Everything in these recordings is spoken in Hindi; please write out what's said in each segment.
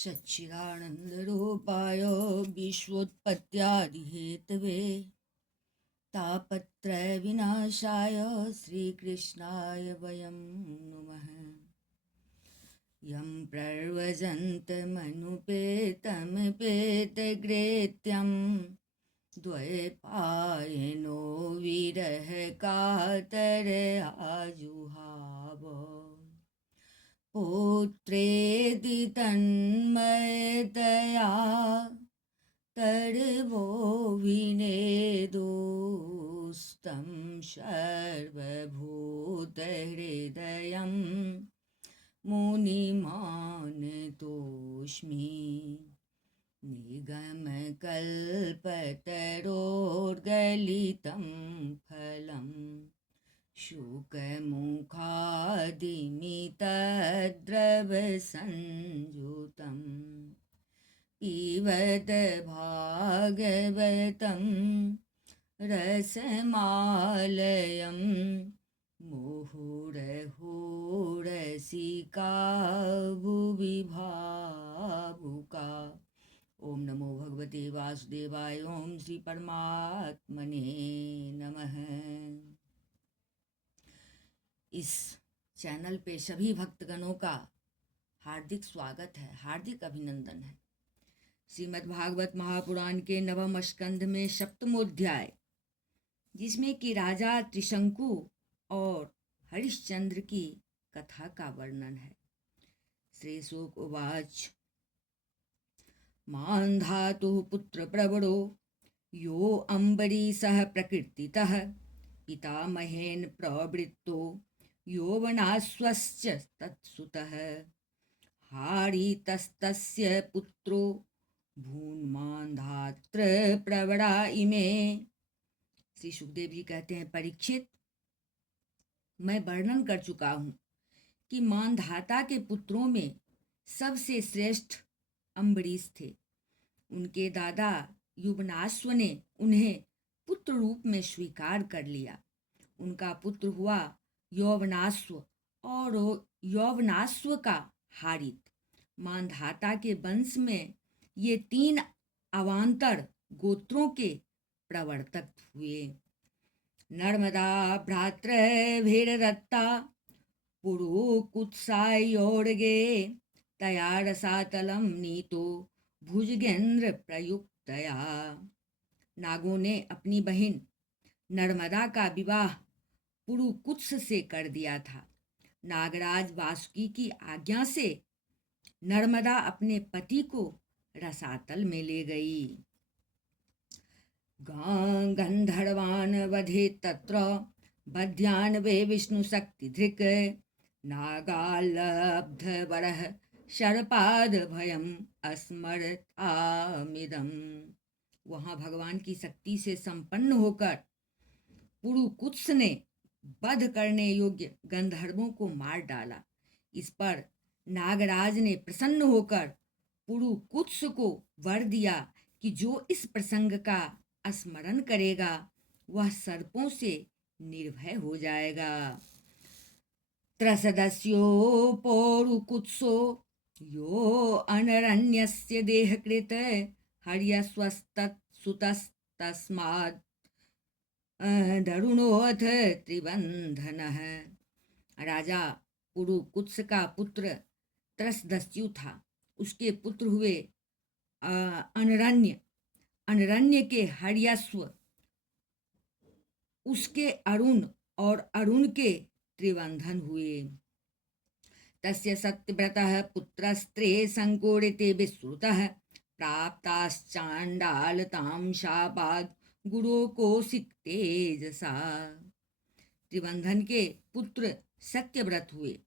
सच्चिदानन्दरूपाय विश्वोत्पत्त्यादिहेतवे तापत्रयविनाशाय श्रीकृष्णाय वयं नुमः। यं प्रव्रजन्तमनुपेतमपेतग्रेत्यं द्वैपायनो विरहकातरयाजुहाव पुत्रेति तन्मयतया तर्वो विनेदोस्तं सर्वभूतहृदयं मुनिमानतोऽस्मि। निगमकल्पतरोर्गलितं फलम् शुकमुखादिमितद्रवसंयुतं पिबत भागवतं रसमालयं मुहुरहुरसिका भुवि भावुका। ओम नमो भगवते वासुदेवाय। ओम श्री परमात्मने नमः। इस चैनल पे सभी भक्तगणों का हार्दिक स्वागत है, हार्दिक अभिनंदन है। श्रीमद् भागवत महापुराण के नवम स्कंध में सप्तमोध्याय, जिसमें कि राजा त्रिशंकु और हरिश्चंद्र की कथा का वर्णन है। श्री शुक उवाच। मान्धातुः पुत्र प्रवरो यो अम्बरीशः प्रकीर्तितः पितामहेन प्रवृत्तो यौवनाश्वश्च तत्सुतः हारितस्तस्य पुत्रो भून्मान्धात्र प्रवरा इमे। श्री सुखदेव जी कहते हैं, परीक्षित, मैं वर्णन कर चुका हूँ कि मानधाता के पुत्रों में सबसे श्रेष्ठ अम्बरीश थे। उनके दादा युवनाश्व ने उन्हें पुत्र रूप में स्वीकार कर लिया। उनका पुत्र हुआ यौवनाश्व और यौवनाश्व का हारित। मानधाता के वंश में ये 3 अवान्तर गोत्रों के प्रवर्तक हुए। नर्मदा भ्रातृभिर्दत्ता पुरुकुत्सायोर्गे तया रसातलं नीतो भुजगेंद्र प्रयुक्तया। नागों ने अपनी बहन नर्मदा का विवाह पुरुकुत्स से कर दिया था। नागराज वासुकी की आज्ञा से नर्मदा अपने पति को रसातल में ले गई। गंधर्वान् वधे तत्र बध्यान् वे विष्णु शक्ति धृक नागालब्ध वरः शरपाद भयम अस्मरतामिदम। वहाँ भगवान की शक्ति से संपन्न होकर पुरुकुत्स ने वध करने योग्य गंधर्वों को मार डाला। इस पर नागराज ने प्रसन्न होकर पुरुकुत्स को वर दिया कि जो इस प्रसंग का स्मरण करेगा वह सर्पों से निर्भय हो जाएगा। त्रसदस्यो पौरुकुत्सो यो अनरण्यस्य देहकृत हर्यस्वस्तत्सुतस्तस्माद् दरुणोऽथ त्रिबंधनः। राजा पुरुकुत्स का पुत्र त्रसदस्यु था। उसके पुत्र हुए अनरण्य के हर्यस्व, उसके अरुण और अरुण के त्रिबंधन हुए। तस्य सत्यव्रतः पुत्रस्त्रे संकोरिते विश्रुतः प्राप्ताश्चाण्डालतां शापात् गुरो कौशिक तेजसा। त्रिबंधन के पुत्र सत्यव्रत हुए।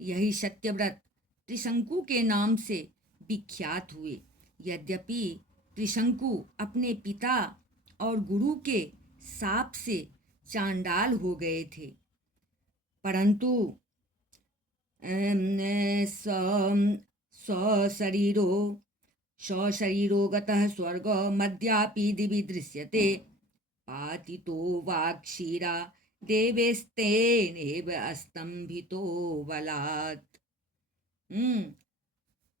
यही सत्यव्रत त्रिशंकु के नाम से विख्यात हुए। यद्यपि त्रिशंकु अपने पिता और गुरु के शाप से चांडाल हो गए थे, परंतु स्वशरीरो गतः स्वर्ग मद्यापि दिवि दृश्यते पातितो वाक्षीरा देवेस्तेनेव अस्तंभितो बलात्।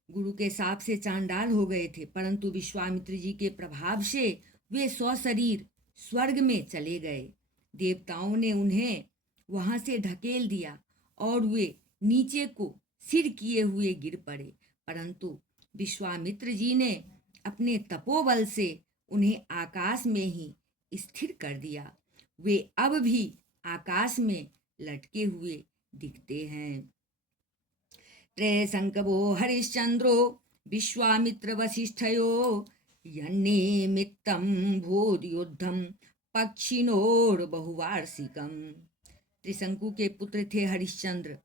गुरु के शाप से चांडाल हो गए थे, परंतु विश्वामित्र जी के प्रभाव से वे सशरीर स्वर्ग में चले गए। देवताओं ने उन्हें वहां से ढकेल दिया और वे नीचे को सिर किए हुए गिर पड़े, परंतु विश्वामित्र जी ने अपने तपोबल से उन्हें आकाश में ही स्थिर कर दिया। वे अब भी आकाश में लटके हुए दिखते हैं। त्रयशंकवो हरिश्चंद्रो विश्वामित्र वसिष्ठयो यन्निमित्तं भूद्युद्धं पक्षिणोर बहुवार्षिकम। त्रिशंकु के पुत्र थे हरिश्चंद्र।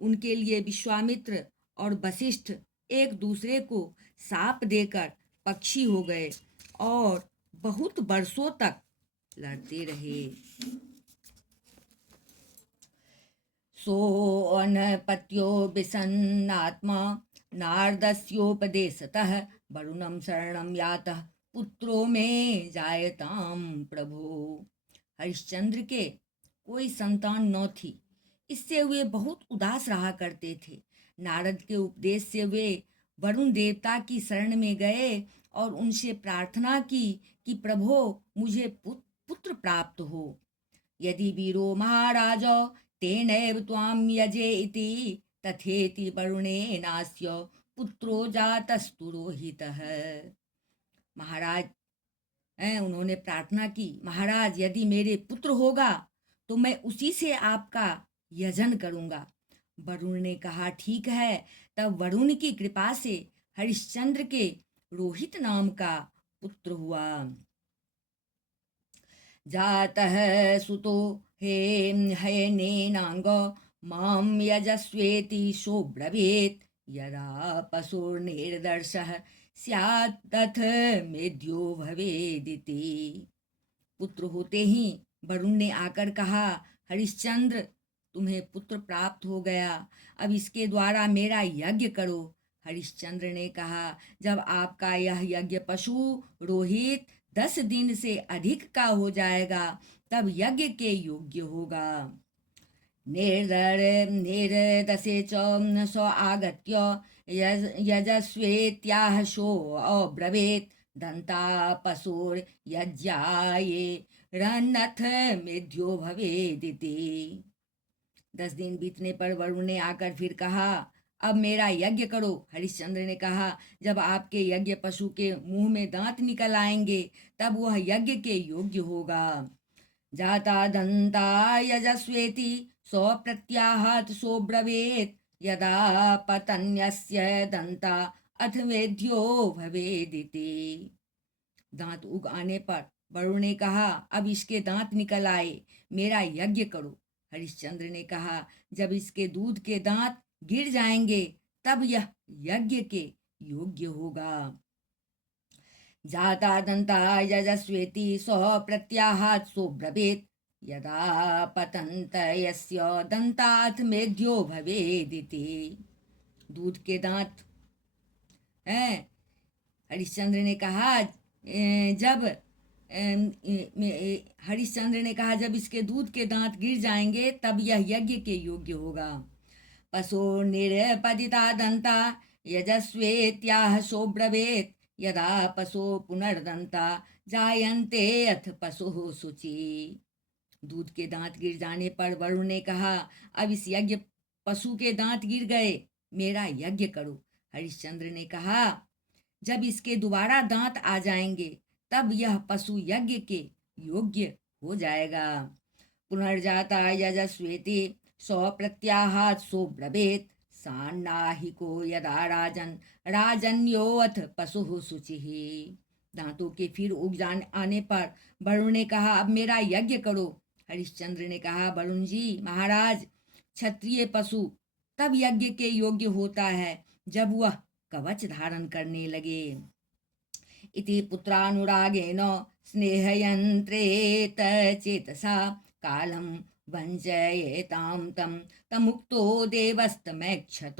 उनके लिए विश्वामित्र और वशिष्ठ एक दूसरे को शाप देकर पक्षी हो गए और बहुत वर्षों तक लड़ते रहे। सोऽनपत्यो विसन्नात्मा नारदस्योपदेशतः वरुणं शरणं यातः पुत्रो में जायताम प्रभो। हरिश्चंद्र के कोई संतान न थी, इससे वे बहुत उदास रहा करते थे। नारद के उपदेश से वे वरुण देवता की शरण में गए और उनसे प्रार्थना की कि प्रभो मुझे पुत्र प्राप्त हो। यदि वीरो महाराज तेनैव त्वां यजे इति तथेति वरुणेनास्य पुत्रो जातस्तु रोहितः। महाराज उन्होंने प्रार्थना की, महाराज यदि मेरे पुत्र होगा तो मैं उसी से आपका यजन करूंगा। वरुण ने कहा ठीक है। तब वरुण की कृपा से हरिश्चंद्र के रोहित नाम का पुत्र हुआ। जातः सुतो हे हयनेनांग मां यजस्वेति सोब्रवीत् यदा पशुर्निर्दर्शः स्यात् तथ मेध्यो भवेदिति। पुत्र होते ही वरुण ने आकर कहा, हरिश्चंद्र तुम्हें पुत्र प्राप्त हो गया, अब इसके द्वारा मेरा यज्ञ करो। हरिश्चंद्र ने कहा, जब आपका यह यज्ञ पशु रोहित 10 दिन से अधिक का हो जाएगा तब यज्ञ के योग्य होगा। निर्दशे च स आगत्य यजस्वेत्याह सो अब्रवीत् दंता पशुर यज्ञाये रन्नथ मेध्यो भवेदिति। 10 दिन बीतने पर वरुण ने आकर फिर कहा, अब मेरा यज्ञ करो। हरिश्चंद्र ने कहा, जब आपके यज्ञ पशु के मुंह में दांत निकल आएंगे तब वह यज्ञ के योग्य होगा। जाता दंता यजस्वेति सो प्रत्याहत सोब्रवीत् यदा पतन्यस्य दंता अथ मेध्यो भवेदिति। दांत उग आने पर वरुण ने कहा, अब इसके दांत निकल आए, मेरा यज्ञ करो। हरिश्चंद्र ने कहा, जब इसके दूध के दांत गिर जाएंगे तब यह यज्ञ के योग्य होगा। जाता दंता यजस्वेति सो प्रत्याहात सोब्रवीत् यदा पतंत यस्य दंताथ मेध्यो भवेदिति। दूध के दांत हैं। हरिश्चंद्र ने कहा, जब इसके दूध के दांत गिर जाएंगे तब यह यज्ञ के योग्य होगा। पशु निरपदिता दंता यजस्वेत्याह सोब्रवीत् यदा पशु पुनर्दंता जायन्ते अथ पशु शुचि। दूध के दांत गिर जाने पर वरुण ने कहा, अब इस यज्ञ पशु के दांत गिर गए, मेरा यज्ञ करो। हरिश्चंद्र ने कहा, जब इसके दोबारा दांत आ जाएंगे तब यह पशु यज्ञ के योग्य हो जाएगा। पुनर्जाता यजस्वेति सो प्रत्याहात सोब्रवीत् सान्नाहिको यदा राजन राजन्यो अथ पशु शुचिः। दांतों के फिर उग आने पर वरुण ने कहा, अब मेरा यज्ञ करो। हरिश्चंद्र ने कहा, वरुण जी महाराज, क्षत्रिय पशु तब यज्ञ के योग्य होता है जब वह कवच धारण करने लगे। इति पुत्रानुरागेण स्नेहयन्त्रेत चेतसा कालं वंचयेतां तं तमुक्तो देवस्तमैक्षत।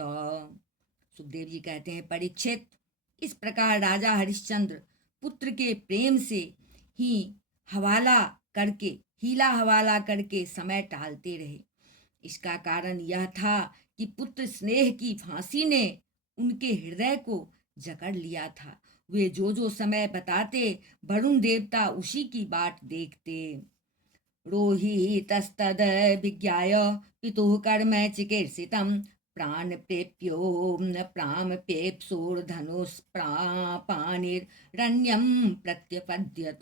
सुखदेव जी कहते हैं, परीक्षित, इस प्रकार राजा हरिश्चंद्र पुत्र के प्रेम से ही हीला हवाला करके समय टालते रहे। इसका कारण यह था कि पुत्र स्नेह की फांसी ने उनके हृदय को जकड़ लिया था। वे जो जो समय बताते, वरुण देवता उसी की बाट देखते। रोहितस्तद विज्ञाय पितुः कर्म चिकीर्षितं प्राणप्रेप्यो प्राणपेप्सोर्धनुष्प्रापानिरण्यं प्रत्यपद्यत।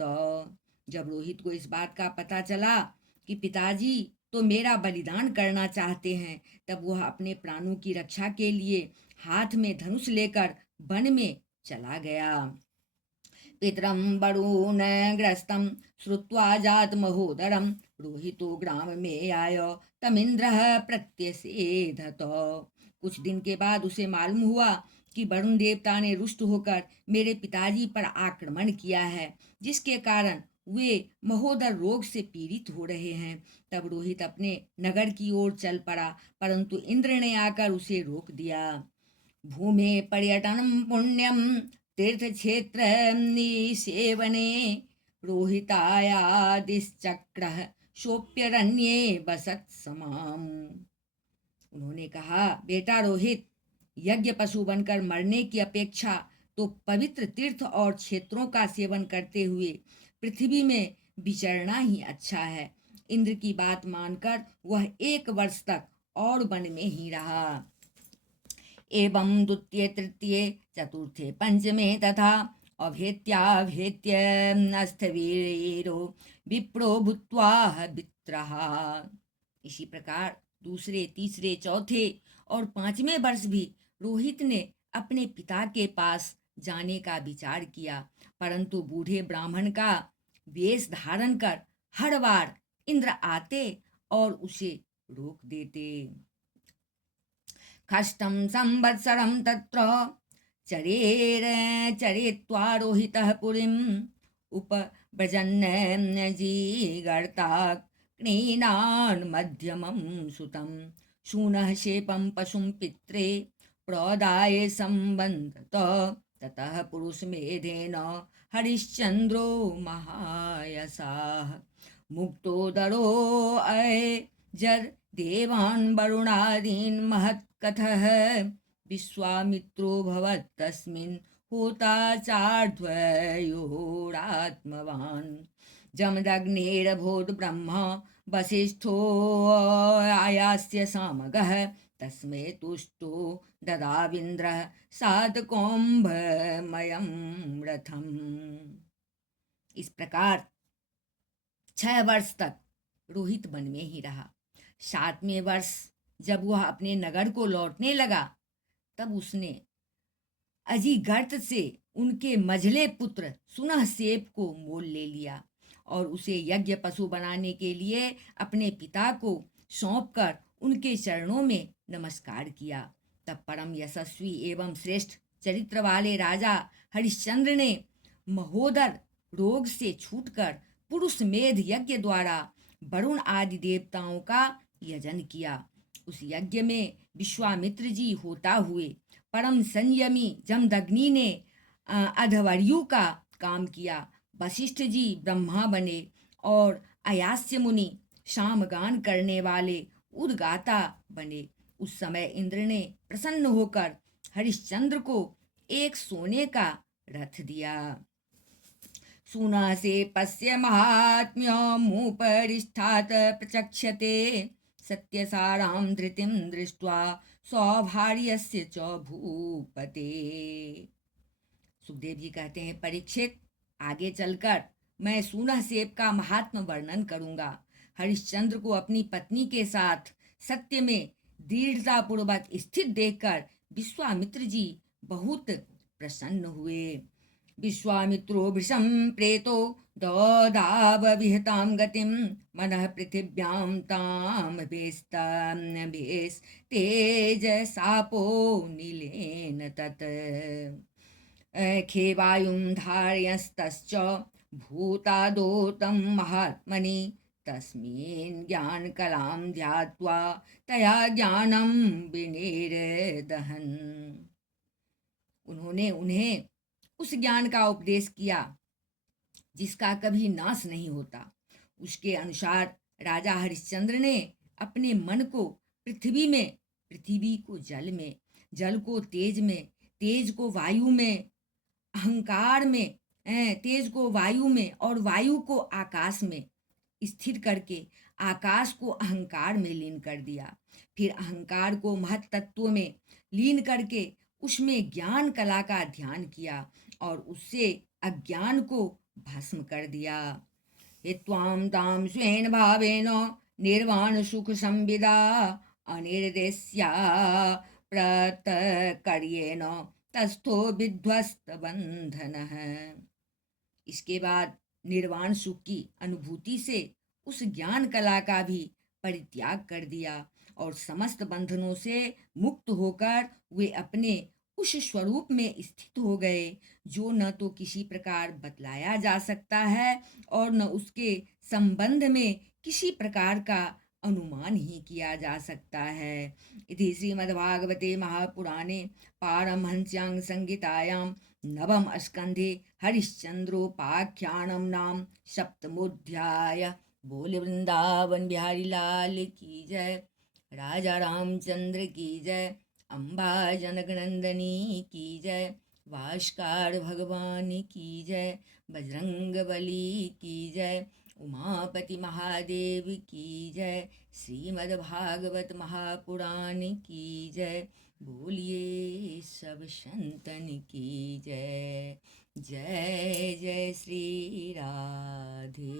जब रोहित को इस बात का पता चला कि पिताजी तो मेरा बलिदान करना चाहते हैं, तब वह अपने प्राणों की रक्षा के लिए हाथ में धनुष लेकर वन में चला गया। पितरं वरुणग्रस्तं श्रुत्वा जातमहोदरं रोहितो ग्राम में आय तमिंद्रः प्रत्यसेधत। कुछ दिन के बाद उसे मालूम हुआ कि वरुण देवता ने रुष्ट होकर मेरे पिताजी पर आक्रमण किया है, जिसके कारण वे महोदर रोग से पीड़ित हो रहे हैं। तब रोहित अपने नगर की ओर चल पड़ा, परंतु इंद्र ने आकर उसे रोक दिया। भूमे पर्यटनं पुण्यम तीर्थ क्षेत्र निसेवने रोहितायादिश्चक्र शोप्यरण्ये बसत समाम। उन्होंने कहा, बेटा रोहित, यज्ञ पशु बनकर मरने की अपेक्षा तो पवित्र तीर्थ और क्षेत्रों का सेवन करते हुए पृथ्वी में विचरना ही अच्छा है। इंद्र की बात मानकर वह 1 वर्ष तक और वन में ही रहा। एवं द्वितीय तृतीय चतुर्थे पंचमे तथा अभेत्याभेत्य स्थवीरो विप्रो भूत्वा वित्रः। इसी प्रकार दूसरे, तीसरे, चौथे और 5वें वर्ष भी रोहित ने अपने पिता के पास जाने का विचार किया, परंतु बूढ़े ब्राह्मण का वेश धारण कर हर बार इंद्र आते और उसे रोक देते। खष्टं संवत्सरं तत्र चरेत्वा रोहितः पुरीम् उपव्रजन् जीगर्ता क्रीणान् मध्यमं सुतं शूनः शेपं पशुं पित्रे प्रदाय संबन्धत। ततः पुरुषमेधेन हरिश्चन्द्रो महायशाः मुक्तोदरो अयजर देवान् वरुणादीन् महत्कथः विश्वामित्रो भवत् तस्मिन् होता चार्ध्वयोरात्मवान् जमदग्नेरभूत् ब्रह्म वसिष्ठो आयास्य सामगः तस्मै तुष्टो ददाविन्द्रः सातकौम्भमयं रथम्। इस प्रकार 6 वर्ष तक रोहित वन में ही रहा। 7वें वर्ष जब वह अपने नगर को लौटने लगा, तब उसने अजीगर्त से उनके मझले पुत्र सुनहसेप को मोल ले लिया और उसे यज्ञ पशु बनाने के लिए अपने पिता को सौंपकर उनके चरणों में नमस्कार किया। तब परम यशस्वी एवं श्रेष्ठ चरित्र वाले राजा हरिश्चंद्र ने महोदर रोग से छूटकर पुरुष मेध यज्ञ द्वारा वरुण आदि देवताओं का यजन किया। उस यज्ञ में विश्वामित्र जी होता हुए, परम संयमी जमदग्नि ने अधवर्यु का काम किया, वशिष्ठ जी ब्रह्मा बने और अयास्य मुनि शामगान करने वाले उद्गाता बने। उस समय इंद्र ने प्रसन्न होकर हरिश्चंद्र को एक सोने का रथ दिया। सुना से पश्य महात्म्यमुपरिष्ठात् प्रचक्षते सत्यसारां धृतिं दृष्ट्वा सौभार्यस्य च भूपते। सुखदेव जी कहते हैं, परीक्षित, आगे चलकर मैं सूनहसेप का महात्म वर्णन करूंगा। हरिश्चंद्र को अपनी पत्नी के साथ सत्य में दृढ़तापूर्वक स्थित देखकर विश्वामित्र जी बहुत प्रसन्न हुए। विश्वामित्रो भृशं प्रेतो ददाव विहतां गतिं मनः पृथिव्यां तां भेस् तेजसापो नीलेन तत् खेवायुं धारयस्तश्च भूतादोतं महात्मनि तस्मिन् ज्ञानकलां ध्यात्वा तया ज्ञानं विनिर्दहन्। उन्होंने उन्हें उस ज्ञान का उपदेश किया जिसका कभी नाश नहीं होता। उसके अनुसार राजा हरिश्चंद्र ने अपने मन को पृथ्वी को जल में, जल को तेज में, तेज को वायु में, अहंकार में, तेज को वायु में और वायु को आकाश में स्थिर करके आकाश को अहंकार में लीन कर दिया। फिर अहंकार को महत तत्व में लीन करके उसमें ज्ञान कला का ध्यान किया और उससे अज्ञान को भस्म कर दिया। हे त्वां तां स्वेन भावेन निर्वाण सुख संविदा अनिर्देश्या प्रतकर्येण तस्थो विध्वस्त बंधन। इसके बाद निर्वाण सुख की अनुभूति से उस ज्ञान कला का भी परित्याग कर दिया और समस्त बंधनों से मुक्त होकर वे अपने उस स्वरूप में स्थित हो गए जो न तो किसी प्रकार बतलाया जा सकता है और न उसके संबंध में किसी प्रकार का अनुमान ही किया जा सकता है। इति श्रीमद्भागवते महापुराणे पारमहंस्यां संहितायां नवम स्कंधे हरिश्चंद्रोपाख्यानम नाम सप्तमोध्याय। बोले वृंदावन बिहारी लाल की जय, राजा रामचंद्र की जय, अम्बा जनक नंदनी की जय, भास्कर भगवान की जय, बजरंग बली की जय, उमापति महादेव की जय, श्रीमद्भागवत महापुराण की जय। बोलिए सब संतन की जय। जय जय श्री राधे।